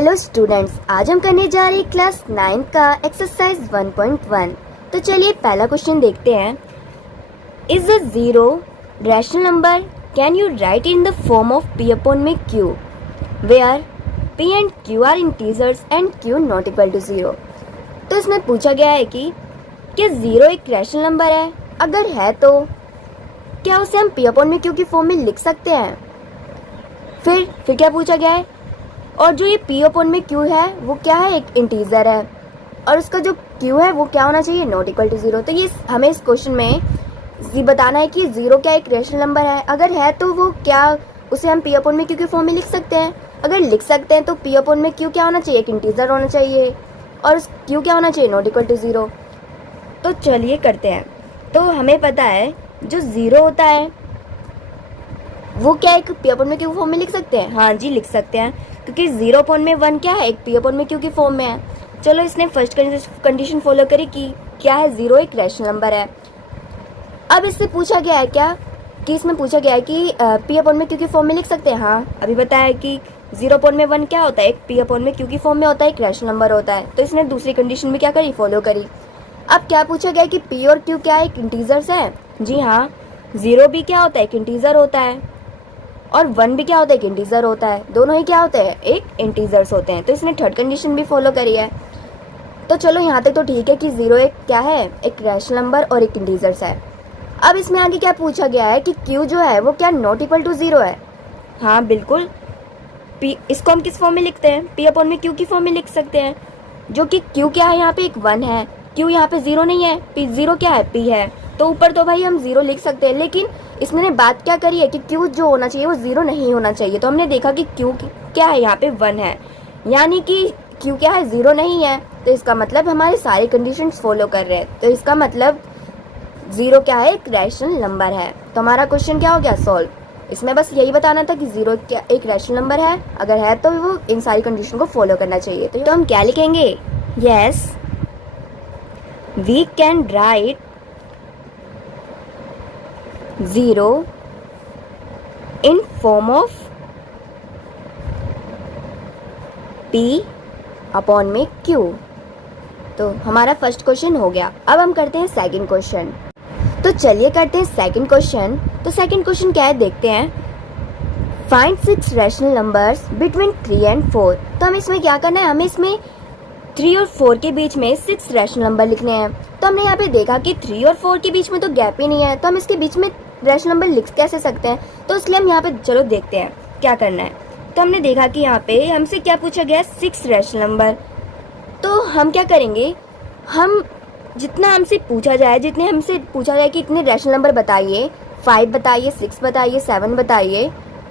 Hello students, आज हम करने जा रहे हैं क्लास 9 का एक्सरसाइज 1.1। तो चलिए पहला क्वेश्चन देखते हैं। Is a zero rational number? Can you write in the form of p upon में q where p and q are integers and q not equal to 0। तो इसमें पूछा गया है कि क्या जीरो एक रैशनल नंबर है? अगर है तो क्या उसे हम p अपॉन में q की फॉर्म में लिख सकते हैं? फिर क्या पूछा गया है, और जो ये p अपॉन में q है वो क्या है? एक इंटीजर है, और उसका जो q है वो क्या होना चाहिए? Not equal to 0। तो ये हमें इस क्वेश्चन में बताना है कि जीरो क्या एक रैशनल नंबर है। अगर है तो वो क्या उसे हम p अपॉन में q की फॉर्म में लिख सकते हैं? अगर लिख सकते हैं तो p अपॉन में q क्या होना चाहिए? एक इंटीजर होना चाहिए, और उस q क्या होना चाहिए? Not equal to 0। तो चलिए करते हैं। तो हमें पता है जो जीरो होता है वो क्या एक p अपॉन में q फॉर्म में लिख सकते हैं? हाँ जी, लिख सकते हैं, क्योंकि जीरो अपॉन में 1 क्या है? एक p अपॉन में q की फॉर्म में है। चलो इसने फर्स्ट कंडीशन फॉलो करी कि क्या है? जीरो एक रैशनल नंबर है। अब इससे पूछा गया है क्या कि इसमें पूछा गया है कि p अपॉन में q की फॉर्म में लिख सकते हैं। हाँ, अभी बताया है कि जीरो अपॉन में 1 क्या होता है? एक p अपॉन में q की फॉर्म में होता है, एक रैशनल नंबर होता है। तो इसने दूसरी कंडीशन में क्या करी? फॉलो करी। अब क्या पूछा गया है कि p और q क्या एक इंटीजर्स है? जी हाँ, जीरो भी क्या होता है? एक इंटीजर होता है, और 1 भी क्या होता है? एक इंटीजर होता है। दोनों ही क्या होते हैं? एक इंटीजर्स होते हैं। तो इसने थर्ड कंडीशन भी फॉलो करी है। तो चलो यहाँ तक तो ठीक है कि जीरो एक क्या है? एक रैशनल नंबर और एक इंटीजर्स है। अब इसमें आगे क्या पूछा गया है कि q जो है वो क्या नॉट इक्वल टू 0 है? हाँ बिल्कुल, p इसको हम किस फॉर्म में लिखते हैं? p अपॉन में q की फॉर्म में लिख सकते हैं, जो कि q क्या है? यहाँ पे एक 1 है, q यहाँ पे 0 नहीं है, p 0 क्या है? p है। तो ऊपर तो भाई हम 0 लिख सकते हैं, लेकिन इसने बात क्या करी है कि q जो होना चाहिए वो 0 नहीं होना चाहिए। तो हमने देखा कि q क्या है? यहाँ पे 1 है, यानी कि q क्या है? 0 नहीं है। तो इसका मतलब हमारे सारे कंडीशंस फॉलो कर रहे हैं। तो इसका मतलब जीरो क्या है? एक रैशनल नंबर है। तो हमारा क्वेश्चन क्या हो गया? सॉल्व। इसमें बस यही बताना था कि जीरो क्या एक रैशनल नंबर है। अगर है तो वो इन सारी कंडीशन को फॉलो करना चाहिए। तो हम क्या लिखेंगे? Yes, we can write zero in form of p upon में q। तो हमारा फर्स्ट क्वेश्चन हो गया। अब हम करते हैं सेकंड क्वेश्चन। तो चलिए करते हैं सेकंड क्वेश्चन। तो सेकंड क्वेश्चन क्या है देखते हैं। Find 6 rational numbers between 3 and 4। तो हमें इसमें क्या करना है? हमें इसमें 3 और 4 के बीच में 6 रैशनल नंबर लिखने हैं। तो हमने यहाँ पे देखा कि 3 और 4 के बीच में तो गैप ही नहीं है, तो हम इसके बीच में रैशनल नंबर लिख कैसे सकते हैं? तो इसलिए हम यहाँ पे चलो देखते हैं क्या करना है। तो हमने देखा कि यहाँ पे हमसे क्या पूछा गया? 6 रैशनल नंबर। तो हम क्या करेंगे, हम जितने हमसे पूछा जाए कि इतने रैशनल नंबर बताइए, 5 बताइए, 6 बताइए, 7 बताइए,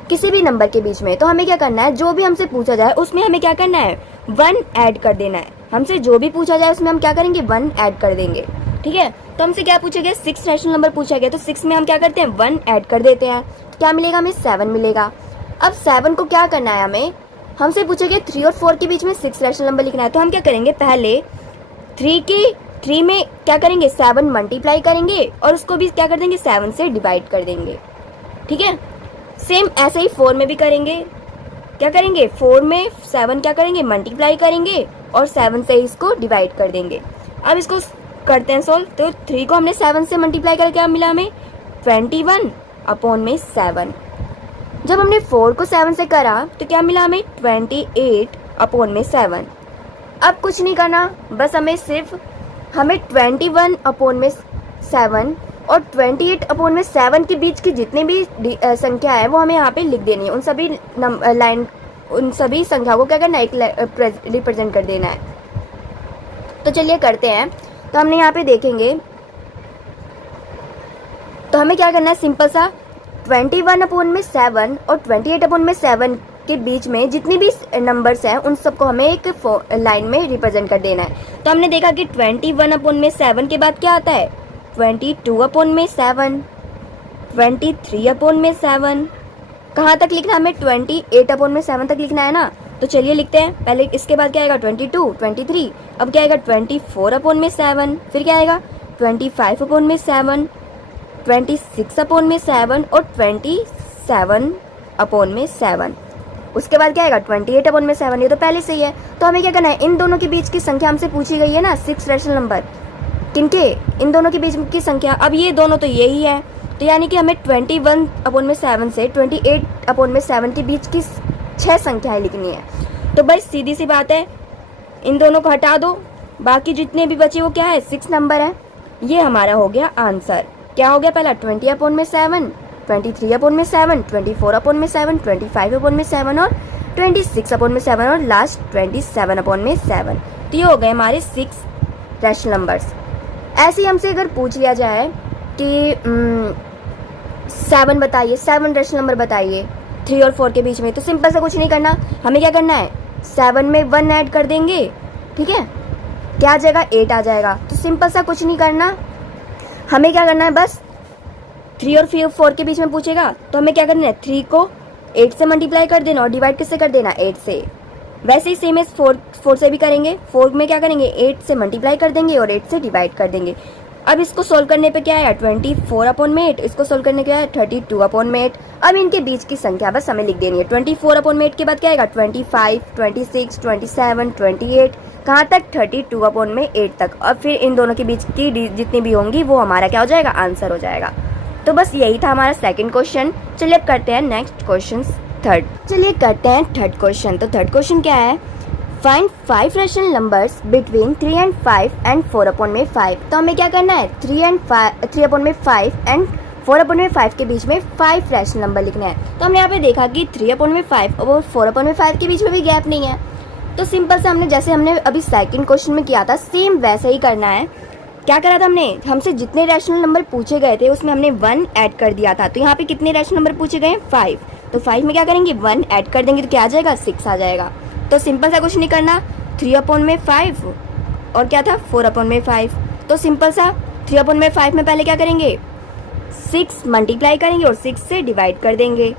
किसी भी नंबर के बीच में। तो हमें क्या करना है, जो भी हमसे पूछा जाए उसमें हमें क्या करना है? 1 ऐड कर देना है। हमसे जो भी पूछा जाए उसमें हम क्या करेंगे? 1 ऐड कर देंगे। ठीक है, तो हमसे क्या पूछा गया? 6 रैशनल नंबर पूछा गया, तो 6 में हम क्या करते हैं? 1 ऐड कर देते हैं। तो क्या मिलेगा हमें? 7 मिलेगा। अब 7 को क्या करना है हमें? हमसे पूछा गया 3 और 4 के बीच में 6 रैशनल नंबर लिखना है। तो हम क्या करेंगे? पहले 3 में क्या करेंगे? 7 मल्टीप्लाई करेंगे, और उसको भी क्या कर देंगे? 7 से डिवाइड कर देंगे। ठीक है, सेम ऐसे ही 4 में भी करेंगे। क्या करेंगे? 4 में 7 क्या करेंगे? मल्टीप्लाई करेंगे, और 7 से इसको डिवाइड कर देंगे। अब इसको करते हैं सॉल्व। तो 3 को हमने 7 से मल्टीप्लाई करके क्या मिला हमें? 21 अपॉन में 7। जब हमने 4 को 7 से करा तो क्या मिला हमें? 28 अपॉन में 7। अब कुछ नहीं करना, बस हमें 21 अपॉन में 7 और 28 अपॉन में 7 के बीच की जितनी भी संख्या है वो हमें यहाँ पे लिख देनी है। उन सभी संख्याओं को क्या करना है? एक रिप्रेजेंट कर देना है। तो चलिए करते हैं। तो हमने यहाँ पे देखेंगे, तो हमें क्या करना है? सिंपल सा 21 अपॉन में 7 और 28 अपॉन में 7 के बीच में जितनी भी नंबर्स हैं उन सबको हमें एक लाइन में रिप्रेजेंट कर देना है। तो हमने देखा कि 21 अपॉन में 7 के बाद क्या आता है? 22 अपॉन में 7, 23 अपॉन में 7। कहाँ तक लिखना है हमें? 28 अपॉन में 7 तक लिखना है ना। तो चलिए लिखते हैं। पहले इसके बाद क्या आएगा? 22, 23। अब क्या आएगा? 24 अपॉन में 7। फिर क्या आएगा? 25 अपॉन में 7, 26 अपॉन में 7 और 27 अपॉन में 7। उसके बाद क्या आएगा 28/7, ये तो पहले से ही है। तो हमें क्या करना है, इन दोनों के बीच की संख्या हमसे पूछी गई है ना 6 रैशनल नंबर, किनके, इन दोनों के बीच की संख्या। अब ये दोनों तो यही है, तो यानी कि हमें 21/7 से 28/7 के बीच की 6 संख्याएं लिखनी है। तो भाई सीधी सी बात है, इन दोनों को हटा दो, बाकी जितने भी बचे वो क्या है 6 नंबर है। ये हमारा हो गया आंसर। क्या हो गया पहला 20/7, 23/7, 24/7, 25/7 और 26/7 और लास्ट 27/7। तो ये हो गए हमारे 6 रैशनल नंबर्स। ऐसे ही हमसे अगर पूछ लिया जाए कि 7 बताइए, 7 रैशनल नंबर बताइए 3 और 4 के बीच में, तो सिंपल सा कुछ नहीं करना, हमें क्या करना है 7 में 1 ऐड कर देंगे, ठीक है, क्या आ जाएगा 8 आ जाएगा। तो सिंपल सा कुछ नहीं करना, हमें क्या करना है बस 3 और 4 के बीच में पूछेगा तो हमें क्या करना है 3 को 8 से मल्टीप्लाई कर देना और डिवाइड किससे कर देना 8 से। वैसे ही सेम है 4 से भी करेंगे, 4 में क्या करेंगे 8 से मल्टीप्लाई कर देंगे और 8 से डिवाइड कर देंगे। अब इसको सोल्व करने पे क्या है 24/8, इसको सोल्व करने क्या है 32/8। अब इनके बीच की संख्या बस हमें लिख देनी है। 24/8 के बाद क्या आएगा 25, 26, 27, 28, कहाँ तक 32/8 तक। और फिर इन दोनों के बीच की जितनी भी होंगी वो हमारा क्या हो जाएगा आंसर हो जाएगा। तो बस यही था हमारा सेकंड क्वेश्चन। चलिए अब करते हैं नेक्स्ट क्वेश्चन थर्ड। चलिए करते हैं थर्ड क्वेश्चन। तो थर्ड क्वेश्चन क्या है, find 5 rational numbers between 3 and 5 and 4/5। तो हमें क्या करना है 3/5 एंड 4/5 के बीच में 5 रैशनल नंबर लिखने हैं। तो हमने यहाँ पे देखा कि 3/5 और 4/5 के बीच में भी गैप नहीं है। तो सिंपल से हमने जैसे हमने अभी सेकंड क्वेश्चन में किया था सेम वैसा ही करना है। क्या करा था हमने, हमसे जितने रैशनल नंबर पूछे गए थे उसमें हमने 1 ऐड कर दिया था। तो यहाँ पे कितने रैशनल नंबर पूछे गए 5, तो 5 में क्या करेंगे 1 ऐड कर देंगे तो क्या आ जाएगा 6 आ जाएगा। तो सिंपल सा कुछ नहीं करना, 3/5 और क्या था 4/5। तो सिंपल सा 3/5 में पहले क्या करेंगे 6 मल्टीप्लाई करेंगे और 6 से डिवाइड कर देंगे,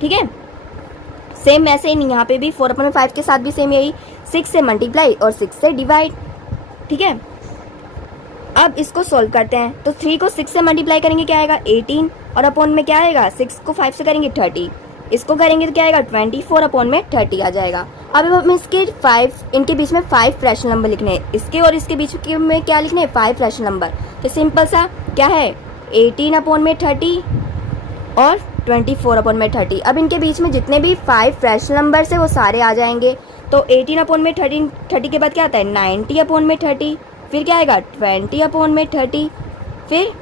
ठीक है। सेम ऐसे ही यहाँ पे भी 4/5 के साथ भी सेम यही 6 से मल्टीप्लाई और 6 से डिवाइड, ठीक है। अब इसको सोल्व करते हैं। तो 3 को 6 से मल्टीप्लाई करेंगे क्या आएगा 18 और अपॉन में क्या आएगा 6 को 5 से करेंगे 30, इसको करेंगे तो क्या आएगा 24/30 आ जाएगा। अब हम इसके 5 इनके बीच में 5 रैशनल नंबर लिखने हैं, इसके और इसके बीच में क्या लिखने हैं 5 रैशनल नंबर। तो सिंपल सा क्या है 18/30 और 24/30। अब इनके बीच में जितने भी 5 रैशनल नंबर्स है वो सारे आ जाएंगे। तो 18/30 के बाद क्या आता है 90/30, फिर क्या आएगा 20/30, फिर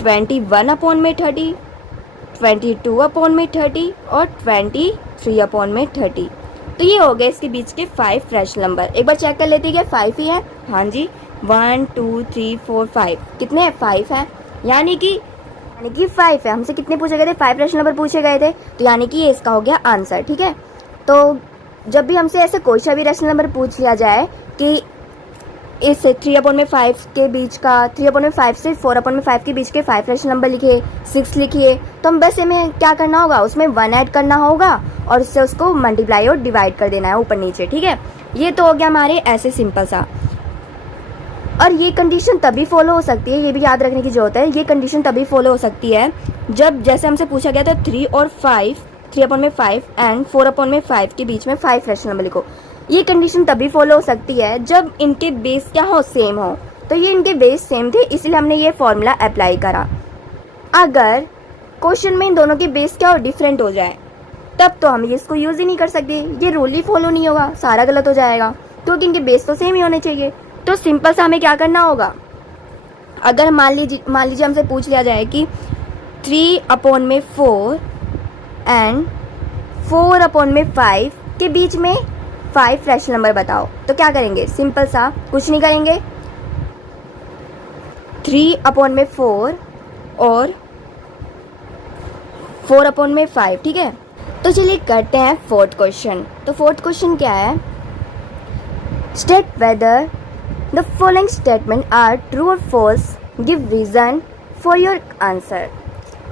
21/30, 22/30 और 23/30। तो ये हो गए इसके बीच के 5 रैशनल नंबर। एक बार चेक कर लेते हैं क्या 5 ही है, हाँ जी 1 2 3 4 5 कितने हैं 5 है, यानी कि 5 है। हमसे कितने पूछे गए थे 5 रैशनल नंबर पूछे गए थे, तो यानी कि ये इसका हो गया आंसर, ठीक है। तो जब भी हमसे ऐसे कोई सा भी रैशनल नंबर पूछ लिया जाए कि इस 3/5 के बीच का 3/5 से 4/5 के बीच के 5 रैशनल नंबर लिखिए, 6 लिखिए, तो हम बस हमें क्या करना होगा उसमें 1 ऐड करना होगा और उससे उसको मल्टीप्लाई और डिवाइड कर देना है ऊपर नीचे, ठीक है। ये तो हो गया हमारे ऐसे सिंपल सा। और ये कंडीशन तभी फॉलो हो सकती है, ये भी याद रखने की जरूरत है, ये कंडीशन तभी फॉलो हो सकती है जब जैसे हमसे पूछा गया था 3 और 5 3/5 एंड 4/5 के बीच में 5 रैशनल नंबर लिखो। ये कंडीशन तभी फॉलो हो सकती है जब इनके बेस क्या हो सेम हो। तो ये इनके बेस सेम थे इसलिए हमने ये फॉर्मूला अप्लाई करा। अगर क्वेश्चन में इन दोनों के बेस क्या हो डिफरेंट हो जाए तब तो हम इसको यूज़ ही नहीं कर सकते, ये रूल ही फॉलो नहीं होगा, सारा गलत हो जाएगा, क्योंकि इनके बेस तो सेम ही होने चाहिए। तो सिंपल सा हमें क्या करना होगा, अगर मान लीजिए हमसे पूछ लिया जाए कि 3/4 एंड 4/5 के बीच में 5 रैशनल नंबर बताओ, तो क्या करेंगे सिंपल सा कुछ नहीं करेंगे 3/4 और 4/5, ठीक है। तो चलिए करते हैं फोर्थ क्वेश्चन। तो फोर्थ क्वेश्चन क्या है, state whether the following statement are true और false, give reason for your answer.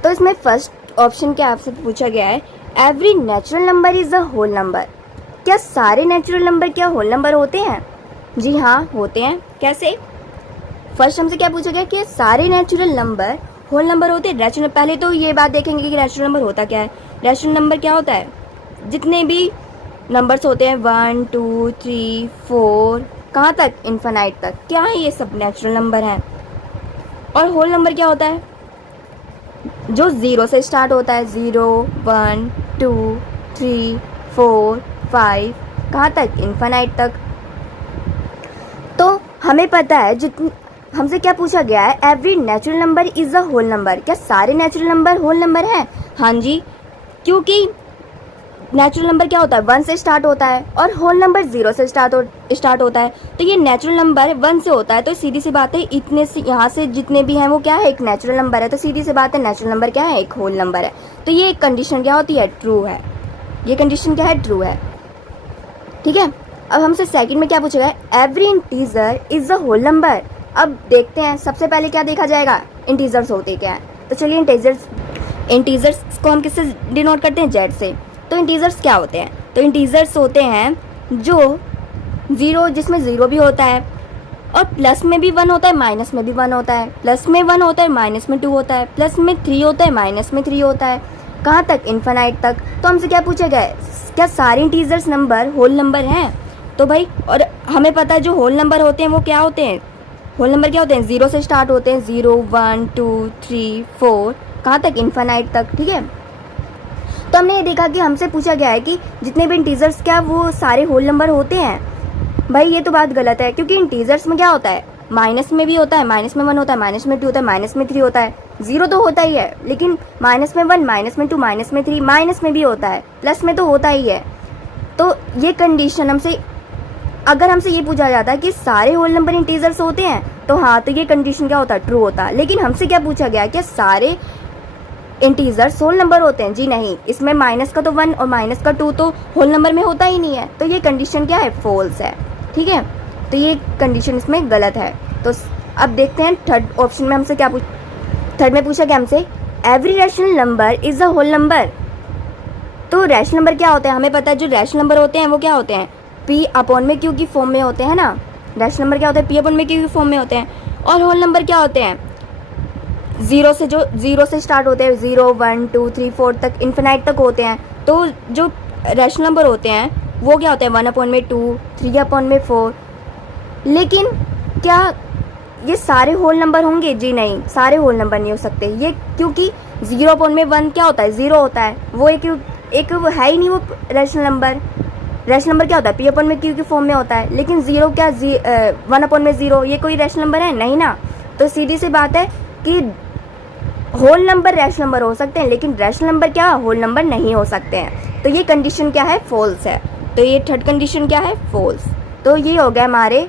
तो इसमें फर्स्ट ऑप्शन क्या आपसे पूछा गया है, every natural number is a whole number. क्या सारे नेचुरल नंबर क्या होल नंबर होते हैं? जी हाँ होते हैं। कैसे? फर्स्ट हमसे क्या पूछा गया कि सारे नेचुरल नंबर होल नंबर होते हैं। पहले तो ये बात देखेंगे कि नेचुरल नंबर होता क्या है। नेचुरल नंबर क्या होता है, जितने भी नंबर्स होते हैं 1 2 3 4 कहाँ तक, इन्फिनाइट तक। क्या है ये सब नेचुरल नंबर हैं। और होल नंबर क्या होता है, जो ज़ीरो से स्टार्ट होता है, 0 1 2 3 4 5 कहाँ तक, इन्फिनाइट तक। तो हमें पता है हमसे क्या पूछा गया है, every natural number is a whole number. क्या सारे नेचुरल नंबर होल नंबर हैं? हाँ जी, क्योंकि नेचुरल नंबर क्या होता है, 1 से स्टार्ट होता है और होल नंबर 0 से स्टार्ट होता है। तो ये नेचुरल नंबर 1 से होता है, तो सीधी सी बात है इतने से यहाँ से जितने भी हैं वो क्या है, एक नेचुरल नंबर है। तो सीधी सी बात है नेचुरल नंबर क्या है, एक होल नंबर है। तो ये एक कंडीशन क्या होती है, ट्रू है। ये कंडीशन क्या है, ट्रू है। ठीक है, अब हमसे सेकंड में क्या पूछा गया, every integer is a whole number. अब देखते हैं, सबसे पहले क्या देखा जाएगा, इंटीजर्स होते क्या है। तो चलिए इंटीजर्स को हम किससे डिनोट करते हैं, जेड से। तो इंटीजर्स क्या होते हैं, तो इंटीजर्स होते हैं जो ज़ीरो, जिसमें ज़ीरो भी होता है और प्लस में भी 1 होता है, माइनस में भी 1 होता है, प्लस में 1 होता है, माइनस में 2 होता है, प्लस में 3 होता है, माइनस में 3 होता है। कहाँ तक, इन्फिनाइट तक। तो हमसे क्या पूछा गया है, क्या सारे इंटीजर्स नंबर होल नंबर हैं। तो भाई, और हमें पता है जो होल नंबर होते हैं वो क्या होते हैं, होल नंबर क्या होते हैं, 0 से स्टार्ट होते हैं, 0 1 2 3 4 कहाँ तक, इन्फिनाइट तक। ठीक है, तो हमने ये देखा कि हमसे पूछा गया है कि जितने भी इंटीजर्स क्या वो सारे होल नंबर होते हैं। भाई ये तो बात गलत है, क्योंकि इंटीजर्स में क्या होता है, माइनस में भी होता है, माइनस में 1 होता है, माइनस में 2 होता है, माइनस में 3 होता है। 0 तो होता ही है, लेकिन माइनस में 1, माइनस में 2, माइनस में 3, माइनस में भी होता है, प्लस में तो होता ही है। तो ये कंडीशन हमसे, अगर हमसे ये पूछा जाता है कि सारे होल नंबर इंटीजर्स होते हैं, तो हाँ, तो ये कंडीशन क्या होता है, ट्रू होता। लेकिन हमसे क्या पूछा गया कि सारे इंटीजर्स होल नंबर होते हैं, जी नहीं, इसमें माइनस का तो 1 और माइनस का 2 तो होल नंबर में होता ही नहीं है। तो ये कंडीशन क्या है, फॉल्स है। ठीक है, तो ये कंडीशन इसमें गलत है। तो अब देखते हैं थर्ड ऑप्शन में हमसे क्या थर्ड में पूछा गया हमसे, every rational number is a whole number. तो रैशनल नंबर क्या होते हैं, हमें पता है जो रैशनल नंबर होते हैं वो क्या होते हैं, पी अपॉन में क्यू की फॉर्म में होते हैं ना। रैशनल नंबर क्या होते हैं, पी अपॉन में क्यू की फॉर्म में होते हैं। और होल नंबर क्या होते हैं, ज़ीरो से स्टार्ट होते हैं, 0 1 2 3 4 तक, इन्फिनाइट तक होते हैं। तो जो रैशनल नंबर होते हैं वो क्या होते हैं, 1 अपॉन में 2, 3 अपॉन में 4। लेकिन क्या ये सारे होल नंबर होंगे, जी नहीं, सारे होल नंबर नहीं हो सकते ये, क्योंकि 0 अपॉन में 1 क्या होता है, 0 होता है, वो एक वो है ही नहीं वो रैशनल नंबर। रैशनल नंबर क्या होता है, पी अपॉन में क्यू की फॉर्म में होता है। लेकिन 0 क्या, 1 अपॉन में 0, ये कोई रैशनल नंबर है नहीं ना। तो सीधी सी बात है कि होल नंबर रैशनल नंबर हो सकते हैं, लेकिन रैशनल नंबर क्या होल नंबर नहीं हो सकते हैं। तो ये कंडीशन क्या है, फॉल्स है। तो ये थर्ड कंडीशन क्या है, फॉल्स। तो ये हो गया हमारे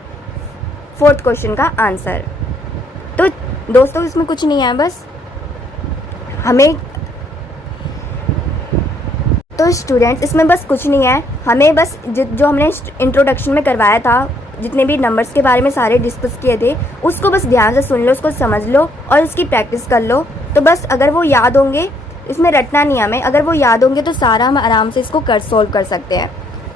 फोर्थ क्वेश्चन का आंसर। तो दोस्तों इसमें कुछ नहीं है, बस हमें, तो स्टूडेंट्स इसमें बस कुछ नहीं है, हमें बस जो हमने इंट्रोडक्शन में करवाया था, जितने भी नंबर्स के बारे में सारे डिस्कस किए थे, उसको बस ध्यान से सुन लो, उसको समझ लो और उसकी प्रैक्टिस कर लो। तो बस अगर वो याद होंगे, इसमें रटना नहीं है हमें, अगर वो याद होंगे तो सारा हम आराम से इसको सॉल्व कर सकते हैं।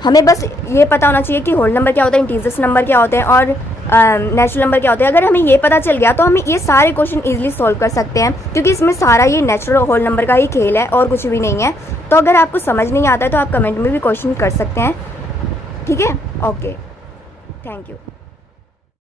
हमें बस ये पता होना चाहिए कि होल नंबर क्या होता है, इंटीजर्स नंबर क्या होते हैं और नेचुरल नंबर क्या होते हैं। अगर हमें ये पता चल गया तो हम ये सारे क्वेश्चन ईजिली सॉल्व कर सकते हैं, क्योंकि इसमें सारा ये नेचुरल होल नंबर का ही खेल है और कुछ भी नहीं है। तो अगर आपको समझ नहीं आता है तो आप कमेंट में भी क्वेश्चन कर सकते हैं। ठीक है, ओके, थैंक यू।